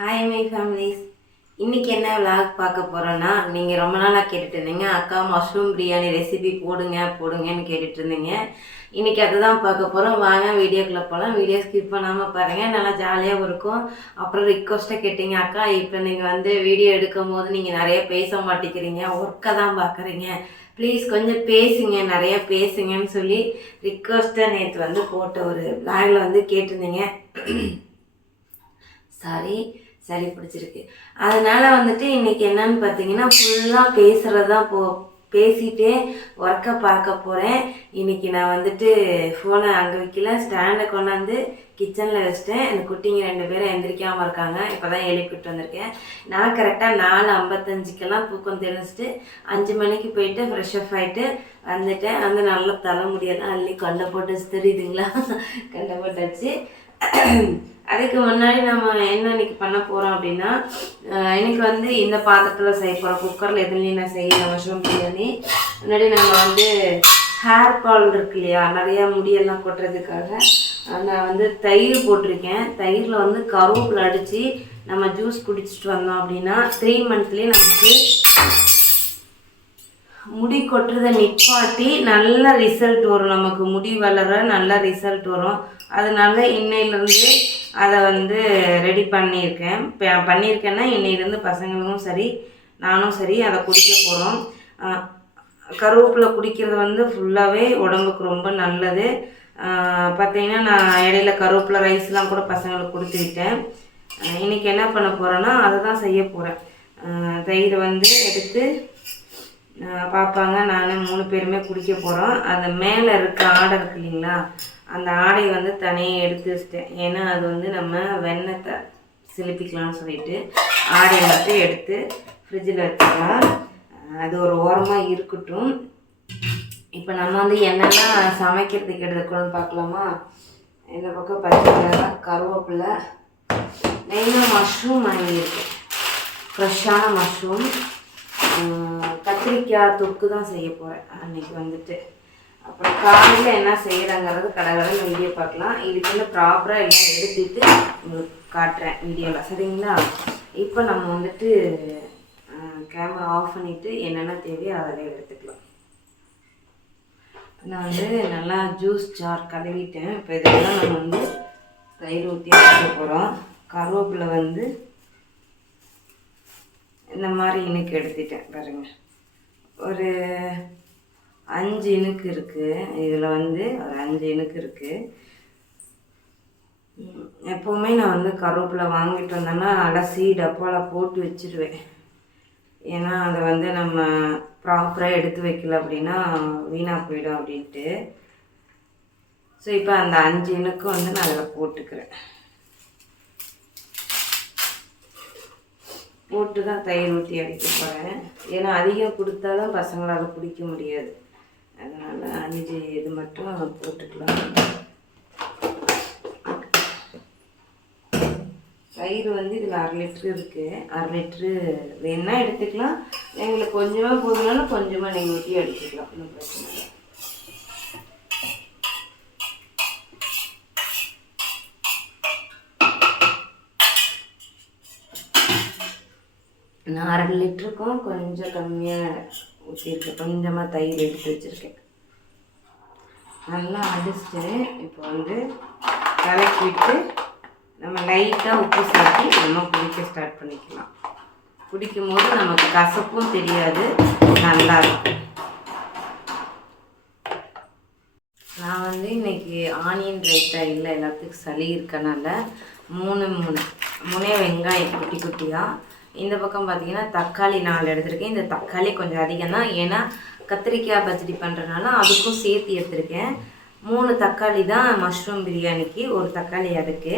Hi my families. இன்றைக்கி என்ன vlog பார்க்க போகிறோன்னா, நீங்கள் ரொம்ப நாளாக கேட்டுட்டு இருந்தீங்க அக்கா மஷ்ரூம் பிரியாணி ரெசிபி போடுங்கன்னு கேட்டுட்டு இருந்தீங்க. இன்றைக்கி அதுதான் பார்க்க போகிறோம். வாங்க வீடியோக்குள்ளே போகலாம். வீடியோ ஸ்கிப் பண்ணாமல் பாருங்கள், நல்லா ஜாலியாகவும் இருக்கும். அப்புறம் ரிக்வஸ்ட்டாக கேட்டீங்க, அக்கா இப்போ நீங்கள் வீடியோ எடுக்கும் போது நீங்கள் நிறைய பேச மாட்டேங்கிறீங்க, ஒர்க்கை தான் பார்க்குறீங்க, ப்ளீஸ் கொஞ்சம் பேசுங்க, நிறைய பேசுங்கன்னு சொல்லி ரிக்வஸ்ட்டாக நேற்று போட்ட ஒரு விளாகில் கேட்டிருந்தீங்க. சரி பிடிச்சிருக்கு. அதனால் இன்றைக்கி என்னன்னு பார்த்தீங்கன்னா, ஃபுல்லாக பேசுகிறது தான் பேசிகிட்டே ஒர்க்கை பார்க்க போகிறேன். இன்றைக்கி நான் ஃபோனை அங்கே வைக்கல, ஸ்டாண்டை கொண்டாந்து கிச்சனில் வச்சிட்டேன். இந்த குட்டிங்க 2 பேரும் எந்திரிக்காமல் இருக்காங்க. இப்போ தான் எழுப்பிட்டு வந்திருக்கேன். நான் கரெக்டாக 4:55க்கெல்லாம் தூக்கம் தெரிஞ்சிட்டு 5 மணிக்கு போயிட்டு ஃப்ரெஷ் அப் ஆகிட்டு வந்துட்டேன். நல்ல தலைமுடியெல்லாம் அள்ளி கண்டை போட்டு வச்சு, தெரியுதுங்களா? கண்டை போட்டு வச்சு அதுக்கு முன்னாடி நம்ம என்ன இன்னைக்கு பண்ண போகிறோம் அப்படின்னா, இன்னைக்கு இந்த பாத்திரத்தில் செய்ய போகிறோம். குக்கரில் எதுலேயும் நான் செய்யல மஷ்ரூம் பிரியாணி. முன்னாடி நம்ம ஹேர் ஃபால் இருக்கு இல்லையா, நிறையா முடியெல்லாம் கொட்டுறதுக்காக நான் தயிர் போட்டிருக்கேன். தயிரில் கருவேப்பிலை அடித்து நம்ம ஜூஸ் குடிச்சிட்டு வந்தோம் அப்படின்னா 3 மந்த்லேயே நமக்கு முடி கொட்டுறதை நிப்பாட்டி நல்ல ரிசல்ட் வரும். நமக்கு முடி வளர நல்ல ரிசல்ட் வரும். அதனால இன்னையிலேருந்து அதை ரெடி பண்ணியிருக்கேன்னா இன்னையிலேருந்து பசங்களும் சரி நானும் சரி அதை குடிக்க போகிறோம். கருவேப்பிலை குடிக்கிறது ஃபுல்லாகவே உடம்புக்கு ரொம்ப நல்லது. பார்த்தீங்கன்னா நான் இடையில கருவேப்பிலை ரைஸ்லாம் கூட பசங்களுக்கு கொடுத்துக்கிட்டேன். இன்றைக்கி என்ன பண்ண போகிறேன்னா அதை தான் செய்ய போகிறேன். தயிர் எடுத்து பார்ப்பாங்க, நான் 3 பேருமே குடிக்க போகிறோம். அந்த மேலே இருக்க ஆடை இருக்கு இல்லைங்களா, அந்த ஆடையை தனியாக எடுத்து வச்சிட்டேன். ஏன்னா அது நம்ம வெண்ணத்தை சிலிப்பிக்கலாம்னு சொல்லிட்டு ஆடையை மட்டும் எடுத்து ஃப்ரிட்ஜில் வச்சுக்கலாம். அது ஒரு ஓரமாக இருக்கட்டும். இப்போ நம்ம என்னெல்லாம் சமைக்கிறதுக்கு எடுத்துக்கணும்னு பார்க்கலாமா? இந்த பக்கம் பச்சை மிளகாய், கருவேப்பிலை, மெயினாக மஷ்ரூம் வாங்கியிருக்கேன், ஃப்ரெஷ்ஷான மஷ்ரூம். கத்திரிக்காய் தொக்கு தான் செய்ய போகிறேன் அன்றைக்கி. அப்புறம் காலையில் என்ன செய்கிறாங்கிறது கடகடன்னு வீடியோ பார்க்கலாம். இதுக்குள்ள ப்ராப்பராக எல்லாம் எடுத்துட்டு உங்களுக்கு காட்டுறேன் வீடியோவில், சரிங்களா? இப்போ நம்ம கேமரா ஆஃப் பண்ணிவிட்டு என்னென்ன தேவையோ அதில் எடுத்துக்கலாம். நான் நல்லா ஜூஸ் ஜார் கழுவிட்டேன். இப்போ இதெல்லாம் நம்ம தயிர் ஊற்றி வைக்க போகிறோம். கருவேப்பிலை இந்த மாதிரி இனுக்கு எடுத்துட்டேன் பாருங்கள். ஒரு 5 இனுக்கு இருக்குது. இதில் ஒரு 5 இனுக்கு இருக்குது. எப்போவுமே நான் கருவேப்பிலை வாங்கிட்டு வந்தேன்னா அலசி டப்பாவில் போட்டு வச்சுருவேன். ஏன்னா அதை நம்ம ப்ராப்பராக எடுத்து வைக்கல அப்படின்னா வீணாக போயிடும் அப்படின்ட்டு. ஸோ இப்போ அந்த 5 இனுக்கு நான் அதில் போட்டுக்கிறேன். போட்டு தான் தயிர் ஊற்றி அடிக்க போகிறேன். ஏன்னா அதிகம் கொடுத்தாலும் பசங்களால் குடிக்க முடியாது. அதனால் 5 இது மட்டும் போட்டுக்கலாம். தயிர் இதில் 1/2 லிட்ரு இருக்குது. 1/2 லிட்ரு வேணா எடுத்துக்கலாம், எங்களுக்கு கொஞ்சமாக போதுனாலும் கொஞ்சமாக நீங்கள் ஊற்றி அடிச்சுக்கலாம், ஒன்றும் பிரச்சனை இல்லை. நான் 1/2 லிட்டருக்கும் கொஞ்சம் கம்மியாக ஊற்றிருக்கேன். கொஞ்சமாக தயிர் எடுத்து வச்சுருக்கேன். நல்லா அடிச்சுட்டு இப்போ கலக்கிட்டு நம்ம லைட்டாக உப்பு சேர்த்து நம்ம குடிக்க ஸ்டார்ட் பண்ணிக்கலாம். குடிக்கும் போது நமக்கு கசப்பும் தெரியாது, நல்லாயிருக்கும். நான் இன்றைக்கி ஆனியன் ரைத்தா இல்லை, எல்லாத்துக்கும் சளி இருக்கனால 3 வெங்காயம் குட்டி குட்டியாக. இந்த பக்கம் பார்த்தீங்கன்னா தக்காளி 4 எடுத்திருக்கேன். இந்த தக்காளி கொஞ்சம் அதிகம் தான், ஏன்னா கத்திரிக்காய் பச்சடி பண்ணுறதுனால அதுக்கும் சேர்த்து எடுத்திருக்கேன். 3 தக்காளி தான் மஷ்ரூம் பிரியாணிக்கு, 1 தக்காளி அதுக்கு.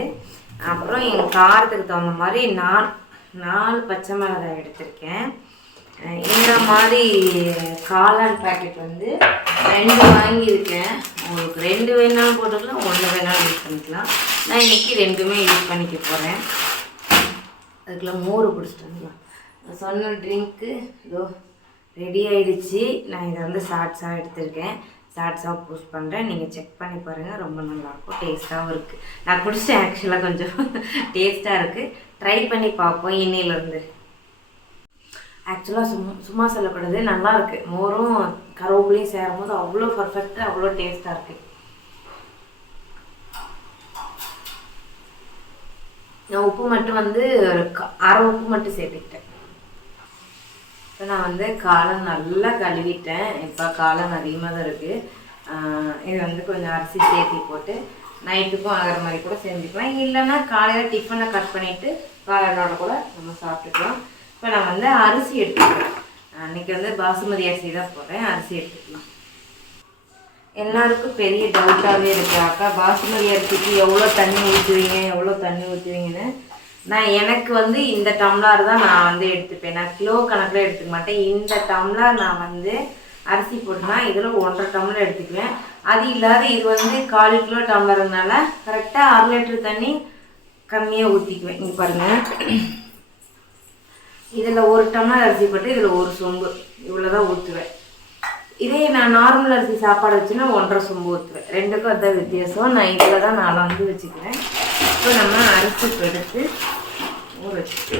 அப்புறம் எங்கள் காரத்துக்கு தகுந்த மாதிரி 4 பச்சை மிளகாய் எடுத்திருக்கேன். இந்த மாதிரி காளான் பேக்கெட் 2 வாங்கியிருக்கேன். உங்களுக்கு 2 வேணாலும் போட்டுக்கலாம், 1 வேணாலும் யூஸ் பண்ணிக்கலாம். நான் இன்றைக்கி 2மே யூஸ் பண்ணிக்க போகிறேன். அதுக்குள்ள மோர் குடிச்சிட்டோங்களா. நான் சொன்ன ட்ரிங்க்கு இதோ ரெடி ஆகிடுச்சு. நான் இதை ஷார்ட்ஸாக எடுத்திருக்கேன். ஷார்ட்ஸாக போஸ்ட் பண்ணுறேன், நீங்கள் செக் பண்ணி பாருங்கள். ரொம்ப நல்லாயிருக்கும், டேஸ்ட்டாகவும் இருக்குது. நான் குடிச்சிட்டேன், ஆக்சுவலாக கொஞ்சம் டேஸ்ட்டாக இருக்குது. ட்ரை பண்ணி பார்ப்போம் இன்னையிலேருந்து. ஆக்சுவலாக சும்மா சொல்லக்கூடாது, நல்லா இருக்குது. மோரும் கருவேப்பிலையும் சேரும்போது அவ்வளோ பர்ஃபெக்டாக அவ்வளோ டேஸ்ட்டாக இருக்குது. நான் உப்பு மட்டும் வந்து அரை உப்பு மட்டும் சேர்த்துக்கிட்டேன். இப்போ நான் வந்து காளான் நல்லா கழுவிட்டேன். இப்போ காளான் அதிகமாக தான் இருக்குது. இது வந்து கொஞ்சம் அரிசி சேர்த்தி போட்டு நைட்டுக்கும் ஆகிற மாதிரி கூட செஞ்சுக்கலாம். இல்லைன்னா காலையில் டிஃபனை கட் பண்ணிவிட்டு காளானோட கூட நம்ம சாப்பிட்டுக்கலாம். இப்போ நான் வந்து அரிசி எடுத்துக்கிறேன். அன்றைக்கி வந்து பாசுமதி அரிசி தான் போடுறேன். அரிசி எடுத்துக்கலாம். எல்லாருக்கும் பெரிய டவுட்டாகவே இருக்கு, அக்கா பாசுமதி அரிசிக்கு எவ்வளோ தண்ணி ஊற்றுவீங்கன்னு. எனக்கு வந்து இந்த டம்ளார் தான் நான் வந்து எடுத்துப்பேன். நான் கிலோ கணக்கில் எடுத்துக்க மாட்டேன். இந்த டம்ளார் நான் வந்து அரிசி போட்டுனா இதில் 1.5 டம்ளர் எடுத்துக்குவேன். அது இல்லாத இது வந்து 1/4 கிலோ டம்ளர்னால கரெக்டாக 1/2 லிட்டர் தண்ணி கம்மியாக ஊற்றிக்குவேன். இங்கே பாருங்கள், இதில் 1 டம்ளர் அரிசி போட்டு இதில் 1 சொம்பு இவ்வளோதான் ஊற்றுவேன். இதே நான் நார்மல் அரிசி சாப்பாடு வச்சுன்னா 1.5 சொம்பு ஊற்றுவேன். ரெண்டுக்கும் அதுதான் வித்தியாசம். நான் இதில் தான் நான் வந்து வச்சுக்கிறேன். இப்போ நம்ம அரிசி எடுத்து ஊற வச்சுட்டு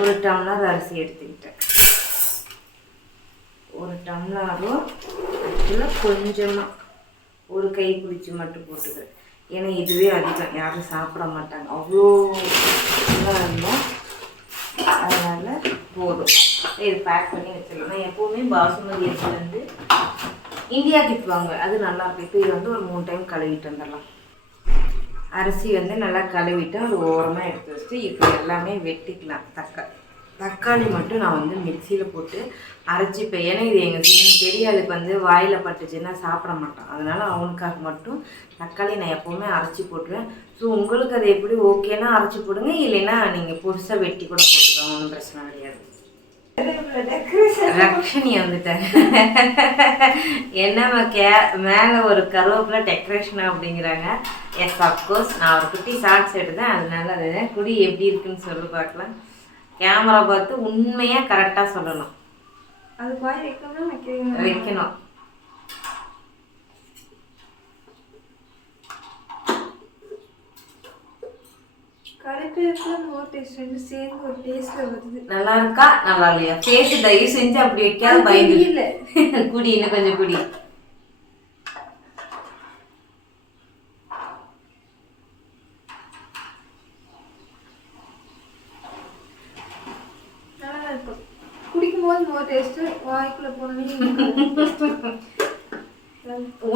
1 டம்ளர் அரிசி எடுத்துக்கிட்டேன். 1 டம்ளரும் ஆக்சுவலாக கொஞ்சமாக ஒரு கை பிடிச்சி மட்டும் போட்டுக்கிறேன். ஏன்னா இதுவே அதிகம், யாரும் சாப்பிட மாட்டாங்க அவ்வளோ இருந்தோம். அதனால் போதும். இது பேக் பண்ணி வச்சிடலாம். நான் எப்போவுமே பாசுமதி அரிசி வந்து இந்தியா கிஃப்ட் வாங்குவேன், அது நல்லாயிருக்கும். இப்போ இது வந்து ஒரு 3 டைம் கழுவிட்டு வந்துடலாம். அரிசி வந்து நல்லா கழுவிட்டு அது ஓரமாக எடுத்து வச்சுட்டு இப்போ எல்லாமே வெட்டிக்கலாம். தக்காளி மட்டும் நான் வந்து மிக்சியில் போட்டு அரைச்சிப்பேன். ஏன்னா இது எங்கள் பெரியாளுக்கு வந்து வாயில் பட்டுச்சுன்னா சாப்பிட மாட்டான். அதனால் அவனுக்காக மட்டும் தக்காளி நான் எப்போவுமே அரைச்சி போட்டுருவேன். ஸோ உங்களுக்கு அது எப்படி ஓகேன்னா அரைச்சி போடுங்க, இல்லைன்னா நீங்கள் புதுசாக வெட்டி கூட போட்டுக்கோங்க, ஒன்றும் பிரச்சனை கிடையாது. ரக்ஷனி வந்துட்டேன். என்ன மேலே ஒரு கருவேப்பிலை டெக்கரேஷன் அப்படிங்கிறாங்க. எஸ் அப்கோர்ஸ் நான் ஒரு குட்டி ஷார்ட்ஸ் எடுத்தேன், அதனால அது குடி எப்படி இருக்குன்னு சொல்லி பார்க்கலாம். கேமரா பார்த்து உண்மையாக கரெக்டாக சொல்லணும். அது பாய் வைக்கணும். நல்லா இருக்கா நல்லா இல்லையா பேசு, தயவு செஞ்சு அப்படி வைக்காத, பயந்து இல்லை. குடி இன்னும் கொஞ்சம் குடி.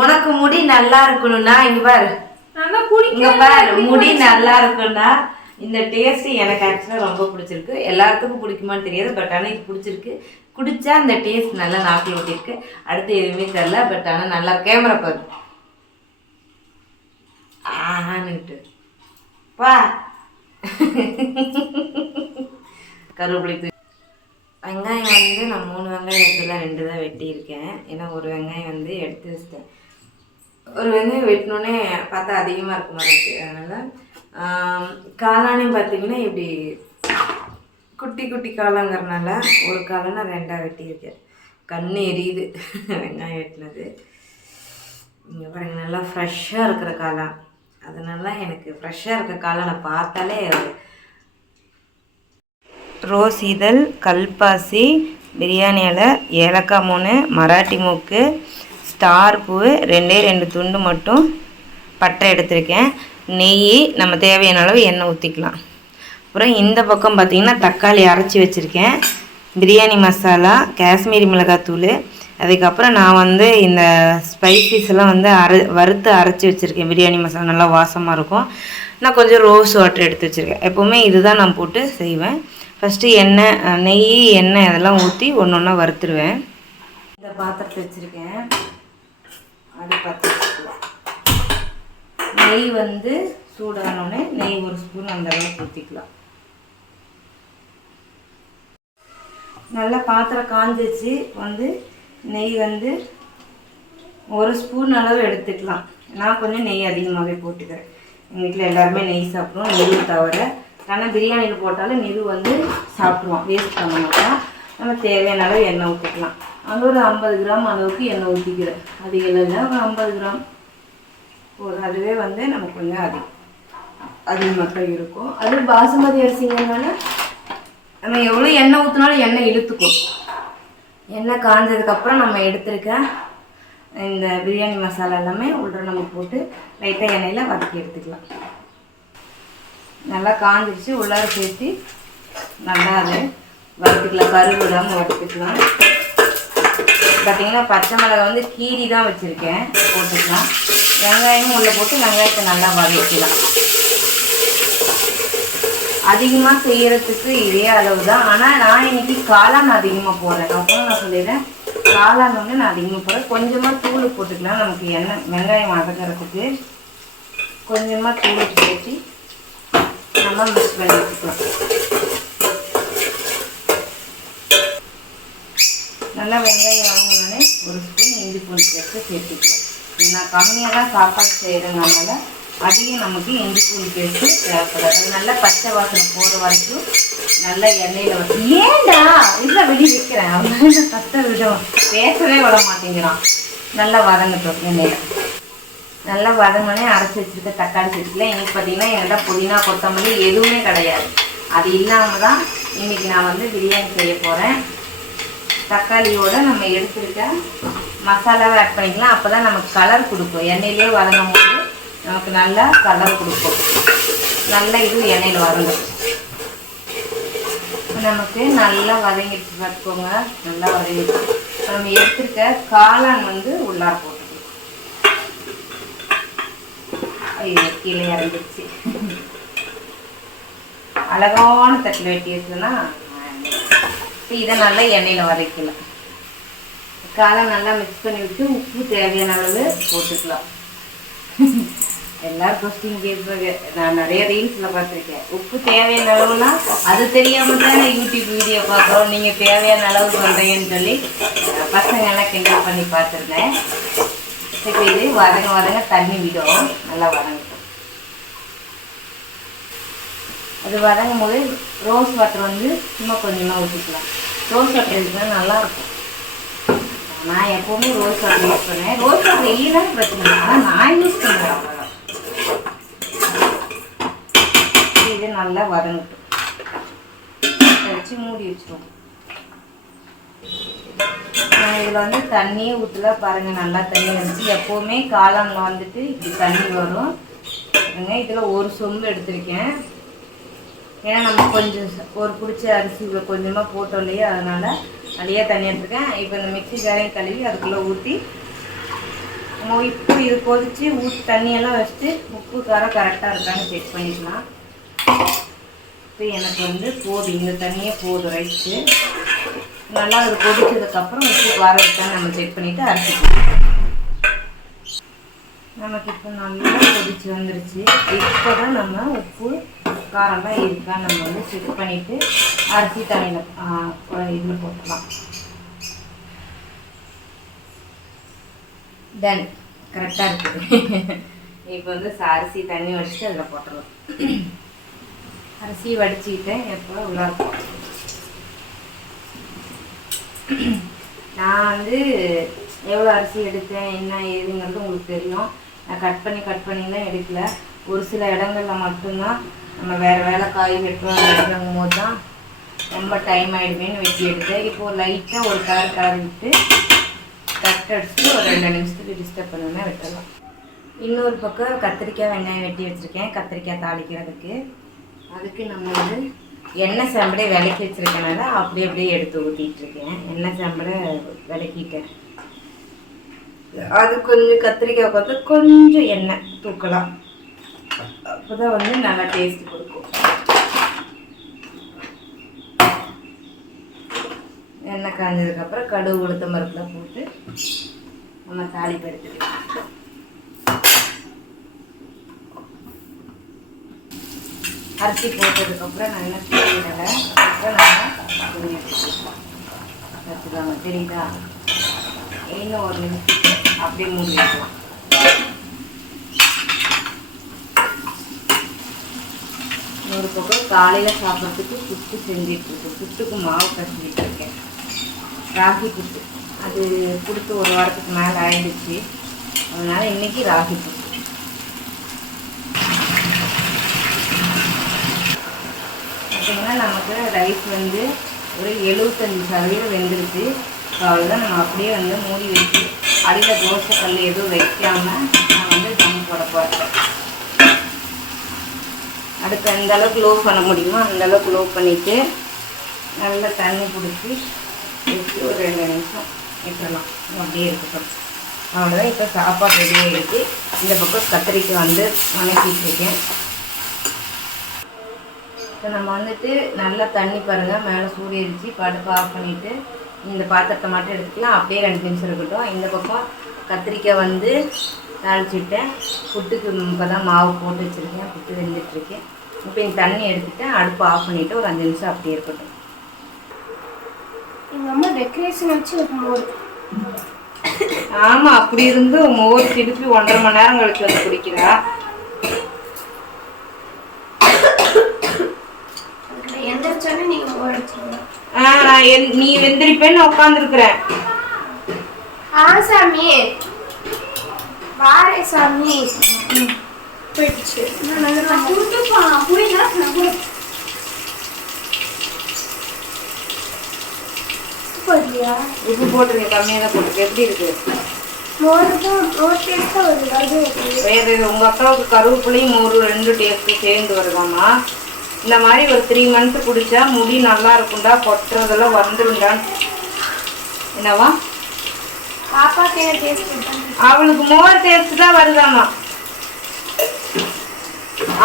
உனக்கு முடி நல்லா இருக்கணும்னா இங்க பாரு, முடி நல்லா இருக்குன்னா இந்த டேஸ்ட் எனக்கு ஆக்சுவலாக ரொம்ப பிடிச்சிருக்கு. எல்லாத்துக்கும் பிடிக்குமான்னு தெரியாது, பட் ஆனால் இது பிடிச்சிருக்கு. குடிச்சா அந்த டேஸ்ட் நல்லா நாக்கில் ஊட்டிருக்கு. அடுத்து எதுவுமே தெரில, பட் ஆனால் நல்லா கேமரா பாரு. ஆஹான்னுட்டு பா கருவேப்பிலை. வெங்காயம் வந்து நான் 3 வெங்காயம் எடுத்துல 2 தான் வெட்டியிருக்கேன். ஏன்னா ஒரு வெங்காயம் வந்து எடுத்து வச்சிட்டேன். ஒரு வெங்காயம் வெட்டினோடனே பார்த்தா அதிகமாக இருக்க மாதிரி இருக்குது. அதனால் காளானையும் பார்த்தீங்கன்னா இப்படி குட்டி குட்டி காளாங்கிறதுனால ஒரு காளானை 2ஆக வெட்டியிருக்கேன். கண் எரியுது வெங்காயம் வெட்டினது. இங்கே பாருங்க, நல்லா ஃப்ரெஷ்ஷாக இருக்கிற காளான். அதனால எனக்கு ஃப்ரெஷ்ஷாக இருக்கிற காளானை பார்த்தாலே ரோஸ் இதழ், கல்பாசி, பிரியாணி இலை, ஏலக்காய் 3, மராட்டி மூக்கு, ஸ்டார் பூ 2 துண்டு மட்டும் பட்டை எடுத்திருக்கேன். நெய், நம்ம தேவையான அளவு எண்ணெய் ஊற்றிக்கலாம். அப்புறம் இந்த பக்கம் பார்த்திங்கன்னா தக்காளி அரைச்சி வச்சுருக்கேன். பிரியாணி மசாலா, காஷ்மீரி மிளகாத்தூள், அதுக்கப்புறம் நான் வந்து இந்த ஸ்பைசஸ் எல்லாம் வந்து வறுத்து அரைச்சி வச்சுருக்கேன். பிரியாணி மசாலா நல்லா வாசமாக இருக்கும். நான் கொஞ்சம் ரோஸ் வாட்டர் எடுத்து வச்சுருக்கேன். எப்போவுமே இதுதான் நான் போட்டு செய்வேன். ஃபஸ்ட்டு எண்ணெய், நெய், எண்ணெய் இதெல்லாம் ஊற்றி ஒன்று ஒன்றா வறுத்துருவேன். இந்த பாத்திரத்தை வச்சுருக்கேன். அது பார்த்துக்கலாம். நெய் வந்து சூடானோடனே நெய் 1 ஸ்பூன் அந்த அளவுக்கு ஊற்றிக்கலாம். நல்லா பாத்திரம் காஞ்சிச்சு. வந்து நெய் வந்து 1 ஸ்பூன் அளவு எடுத்துக்கலாம். நான் கொஞ்சம் நெய் அதிகமாகவே போட்டுக்கிறேன். எங்கள் வீட்டில் எல்லாருமே நெய் சாப்பிடுவோம், நெய் தவிர. ஆனால் பிரியாணியில் போட்டாலும் நெய் வந்து சாப்பிடுவோம், வேஸ்ட் பண்ண மாட்டோம். நம்ம தேவையான அளவு எண்ணெய் ஊற்றிக்கலாம். அது ஒரு 50 கிராம் அளவுக்கு எண்ணெய் ஊற்றிக்கிறேன். அதிகம் இல்லை, ஒரு 50 கிராம் போதும். அதுவே வந்து நமக்கு கொஞ்சம் அதிகம். அது மட்டும் இருக்கும். அது பாசுமதி அரிசிங்கனால நம்ம எவ்வளோ எண்ணெய் ஊற்றினாலும் எண்ணெய் இழுத்துக்கும். எண்ணெய் காஞ்சதுக்கப்புறம் நம்ம எடுத்துருக்க இந்த பிரியாணி மசாலா எல்லாமே உள்ள நம்ம போட்டு லைட்டாக எண்ணெயில் வதக்கி எடுத்துக்கலாம். நல்லா காஞ்சிடுச்சு. உள்ளார சேர்த்து நல்லா அது வறுத்துக்கலாம். கருவு இல்லாமல் வறுத்துக்கலாம். பார்த்திங்கன்னா பச்சை மிளகாய் வந்து கீரி தான் வச்சுருக்கேன், போட்டுக்கலாம். வெங்காயமும் உள்ளே போட்டு வெங்காயத்தை நல்லா வதக்கலாம். அதிகமாக செய்கிறதுக்கு இதே அளவு தான். ஆனால் நான் இன்றைக்கி காளான் அதிகமாக போடுறேன். அப்புறம் நான் சொல்லிடுறேன், காளான் வந்து நான் அதிகமாக போடுறேன். கொஞ்சமாக தூள் போட்டுக்கலாம். நமக்கு எண்ணெய் வெங்காயம் வதக்கிறதுக்கு கொஞ்சமாக தூள் சேர்த்து நம்ம மிக்ஸ் பண்ணி வச்சுக்கலாம். நல்லா வெங்காயம் வாங்கினோடனே ஒரு ஸ்பூன் இஞ்சி பூண்டு பேஸ்ட்டு சேர்த்துக்கலாம். நான் கம்மியாக தான் சாப்பாடு செய்கிறதுனால அதிகம் நமக்கு இஞ்சி பூண்டு பேஸ்ட்டு தேவைப்படாது. அது நல்லா பச்சை வாசனை போகிற வரைக்கும் நல்லா எண்ணெயில் வச்சு ஏண்டா இல்லை வெளியே வைக்கிறேன் அவங்க கத்த விடும், பேசவே விட மாட்டேங்கிறான். நல்லா வதங்கட்டும். எண்ணெயில் நல்லா வதங்கினே அரைச்சி வச்சுருக்க தக்காளி சேர்த்துக்கலாம். இன்றைக்கி பார்த்திங்கன்னா என்கிட்ட புதினா கொத்தமல்லி எதுவுமே கிடையாது. அது இல்லாமல் தான் இன்றைக்கி நான் வந்து பிரியாணி செய்ய போகிறேன். தக்காளியோடு நம்ம எடுத்துருக்க மசாலாவை ஆட் பண்ணிக்கலாம். அப்போ தான் நமக்கு கலர் கொடுக்கும். எண்ணெயிலே வதங்கும் போது நமக்கு நல்லா கலர் கொடுக்கும். நல்லா இது எண்ணெயில் வதங்கும். நமக்கு நல்லா வதங்கிடுச்சு பார்த்துக்கோங்க. நல்லா வதங்கிடுச்சு. நம்ம எடுத்துருக்க காளான் வந்து உள்ளார போட்டுக்கலாம். ஐயோ கீழே இறங்கிடுச்சு. அழகான தட்டில் வெட்டி வச்சுன்னா இதை நல்லா எண்ணெயில் வதக்கலாம். காளான் நல்லா மிக்ஸ் பண்ணி விட்டு உப்பு தேவையான அளவு போட்டுக்கலாம். எல்லாரும் கொஸ்டின் கேட்பாங்க, நான் நிறைய ரீல்ஸில் பார்த்துருக்கேன். உப்பு தேவையான அளவுனா அது தெரியாமல் தானே யூடியூப் வீடியோ பார்க்குறோம், நீங்கள் தேவையான அளவு பண்ணுறீங்கன்னு சொல்லி பசங்கள்லாம் கிண்டல் பண்ணி பார்த்துருந்தேன். இப்போ இது வதங்க தண்ணி விடும். நல்லா வதங்கட்டும். அது வதங்கும் போது ரோஸ் வாட்டர் வந்து சும்மா கொஞ்சமாக ஊற்றிக்கலாம். ரோஸ் வாட்டர் எடுத்துனா நல்லாயிருக்கும். நான் எப்போவுமே ரோஸ் வாட்டர் யூஸ் பண்ணேன். ரோஸ் வாட்டர் இல்லைன்னா பிரச்சனை இல்லை, ஆனால் நான் யூஸ் பண்ணுறேன் அவ்வளோதான். இது நல்லா வதங்கட்டும். வச்சு மூடி வச்சுருவோம். நான் இதில் வந்து தண்ணியே ஊற்றல பாருங்கள். நல்லா தண்ணி வந்துச்சு. எப்போவுமே காளானில் வந்துட்டு இப்படி தண்ணி வரும். இதில் ஒரு சொம்பு எடுத்திருக்கேன். ஏன்னா நம்ம கொஞ்சம் ஒரு பிடிச்ச அரிசி கொஞ்சமாக போட்டோம் இல்லையா, அதனால் நிறைய தண்ணி எடுத்துருக்கேன். இப்போ இந்த மிக்ஸி ஜாரையும் கழுவி அதுக்குள்ளே ஊற்றி இப்போ இது கொதித்து தண்ணியெல்லாம் வச்சுட்டு உப்பு காரம் கரெக்டாக இருக்கான்னு செக் பண்ணிக்கலாம். இப்போ எனக்கு வந்து போதும், இந்த தண்ணியே போதும் ரைட்டு. நல்லா அது கொதிச்சதுக்கப்புறம் உப்பு காரம் இருக்கான்னு நம்ம செக் பண்ணிவிட்டு அரிசி போட்டுக்கலாம். நமக்கு இப்போ நல்லா கொதிச்சு வந்துருச்சு. இப்போ தான் நம்ம உப்பு காரம்லாம் இருக்கான்னு நம்ம வந்து செக் பண்ணிவிட்டு அரிசி தண்ணியில் இதில் போட்டுக்கலாம். டன் கரெக்டாக இருக்குது. இப்போ வந்து அரிசி தண்ணி வடிச்சுட்டு அதில் போட்டுடலாம். அரிசி வடிச்சுக்கிட்டேன். எப்போ உள்ளார போட்டேன். நான் வந்து எவ்வளோ அரிசி எடுத்தேன் என்ன ஏதுங்கிறது உங்களுக்கு தெரியும். நான் கட் பண்ணி தான் எடுக்கல. ஒரு சில இடங்களில் மட்டும்தான் நம்ம வேறு வேலை காய் வெட்டுறோம் போது தான் ரொம்ப டைம் ஆகிடுவேன்னு வெட்டி எடுத்தேன். இப்போது லைட்டாக ஒரு கலர் விட்டு கட் அடிச்சுட்டு ஒரு 2 நிமிஷத்துக்கு டிஸ்டர்ப் பண்ணுவேன் வெட்டலாம். இன்னொரு பக்கம் கத்திரிக்காய் வெங்காயம் வெட்டி வச்சுருக்கேன். கத்திரிக்காய் தாளிக்கிறதுக்கு அதுக்கு நம்ம வந்து எண்ணெய் சாம்படை விளக்கி வச்சுருக்கனால அப்படியே எடுத்து ஊற்றிட்டுருக்கேன். எண்ணெய் சாம்படை விளக்கிட்டேன். அது கொஞ்சம் கத்திரிக்காய் பார்த்து கொஞ்சம் எண்ணெய் தூக்கலாம். அப்போ தான் வந்து நல்லா டேஸ்ட் கொடுக்கும். எண்ணெய் காஞ்சதுக்கப்புறம் கடுகு உளுத்தம் பருப்புலாம் போட்டு நம்ம தாளிப்பு எடுத்துக்கலாம். அரிசி போட்டதுக்கப்புறம் நல்லா தூவிடலை. அப்புறம் நல்லா துணி வச்சுக்கோங்க. தெரியுதா? இன்னும் ஒரு நிமிஷத்துக்கு அப்படியே மூடி வைக்கலாம். ஒரு பக்கம் காலையில் சாப்பிட்றதுக்கு புட்டு செஞ்சிட்ருக்கேன். புட்டுக்கு மாவு கசிஞ்சிட்டு இருக்கேன். ராகி புட்டு அது கொடுத்து ஒரு வாரத்துக்கு மேலே ஆயிடுச்சு. அதனால் இன்றைக்கி ராகி புட்டு. பாருங்கள் நமக்கு ரைஸ் வந்து ஒரு 75% வெந்துருச்சு. ஸோ அதுதான் நம்ம அப்படியே வந்து மூடி வச்சு அடியில் தோசை கல் எதுவும் வைக்காமல் நான் வந்து தம் போட போகிறேன். அடுத்து எந்த அளவுக்கு லோ பண்ண முடியுமோ அந்த அளவுக்கு லோ பண்ணிவிட்டு நல்லா தண்ணி பிடிச்சி வச்சு ஒரு 2 நிமிஷம் விட்டுடலாம். அப்படியே இருக்கட்டும். அவ்வளோதான். இப்போ சாப்பாடு ரெடி ஆகிடுச்சு. இந்த பக்கம் கத்திரிக்காய் வந்து வணக்கிட்டு இருக்கேன். இப்போ நம்ம வந்துட்டு நல்லா தண்ணி பாருங்கள் மேலே சூரியரிச்சு படுப்பு ஆஃப் பண்ணிவிட்டு இந்த பாத்திரத்தை மட்டும் எடுத்துக்கலாம். அப்படியே 2 நிமிஷம் இருக்கட்டும். இந்த பக்கம் கத்திரிக்காய் வந்து தாளிச்சுட்டேன். புட்டுக்கு இப்போ தான் மாவு போட்டு வச்சுருக்கேன். புட்டு வெந்துட்டுருக்கேன். இப்போ இந்த தண்ணி எடுத்துகிட்டேன். அடுப்பு ஆஃப் பண்ணிவிட்டு ஒரு 5 நிமிஷம் அப்படியே இருக்கட்டும். எங்கள் அம்மா டெக்கரேஷன் வச்சு வைக்கும்போது ஆமாம், அப்படி இருந்து மோர் திருப்பி 1.5 மணி நேரம் கழிச்சு வந்து குடிக்கிறா. எந்திரிச்சானே நீங்கள் மோர் அடிச்சிருங்க. நீ வெந்திரிப்பேன்னு உட்காந்துருக்குறேன். சாமி வாரே சாமி போயிடுச்சு. போடலையா? உப்பு போட்டுருங்க, கம்மியாக தான் போட்டுருக்கு. எப்படி இருக்கு? வேறு உங்கள் அக்காவுக்கு கருவேப்பிலையும் மோர் 2 டேஸ்ட்டு சேர்ந்து வருதாம்மா. இந்த மாதிரி ஒரு 3 மந்த்ஸ் குடித்தா முடி நல்லா இருக்கும்டா, கொட்டுறதெல்லாம் வந்துருண்டான்னு. என்னவா? பாப்பாக்கு என்ன டேஸ்ட்? அவனுக்கு மோர் டேஸ்ட் தான் வருதாம்மா.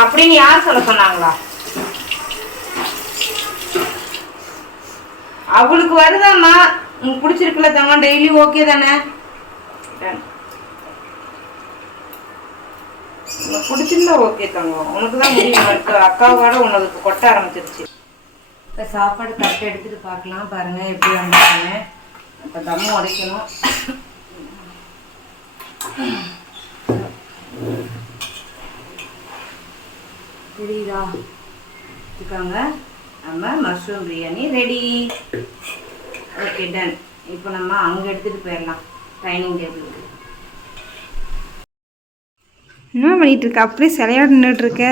அப்படின்னு யார் சொல்ல சொன்னாங்களா? அவளுக்கு வருதாம்மா. உங்களுக்கு பிடிச்சிருக்குல்ல தங்க, டெய்லி ஓகே தானே? உனக்கு பிடிச்சிருந்தா ஓகே தங்கம். உனக்கு தான் முடியும். அக்காவோட உனக்கு கொட்ட ஆரம்பிச்சிருச்சு. இப்போ சாப்பாடு தட்டு எடுத்துகிட்டு பார்க்கலாம். பாருங்கள் எப்படி வந்துருக்காங்க. இப்போ தம்மு உடைக்கணும். தெரியுதா? இருக்காங்க. நம்ம mushroom biryani ready. Okay, done. இப்போ நம்ம அங்கே எடுத்துகிட்டு போயிடலாம் டைனிங் டேபிளுக்கு. என்ன பண்ணிட்டு இருக்க? அப்படியே சிலையாடு நின்றுட்டு இருக்க.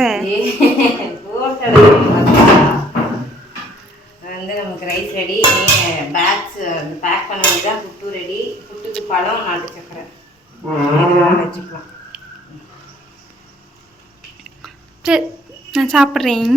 வந்து நமக்கு ரைஸ் ரெடி. பேக்ஸ் பேக் பண்ண வேண்டியதான். புட்டு ரெடி. புட்டுக்கு பழம், நாட்டு சக்கரை இதெல்லாம் வச்சுக்கலாம். சரி, நான் சாப்பிட்றேன்.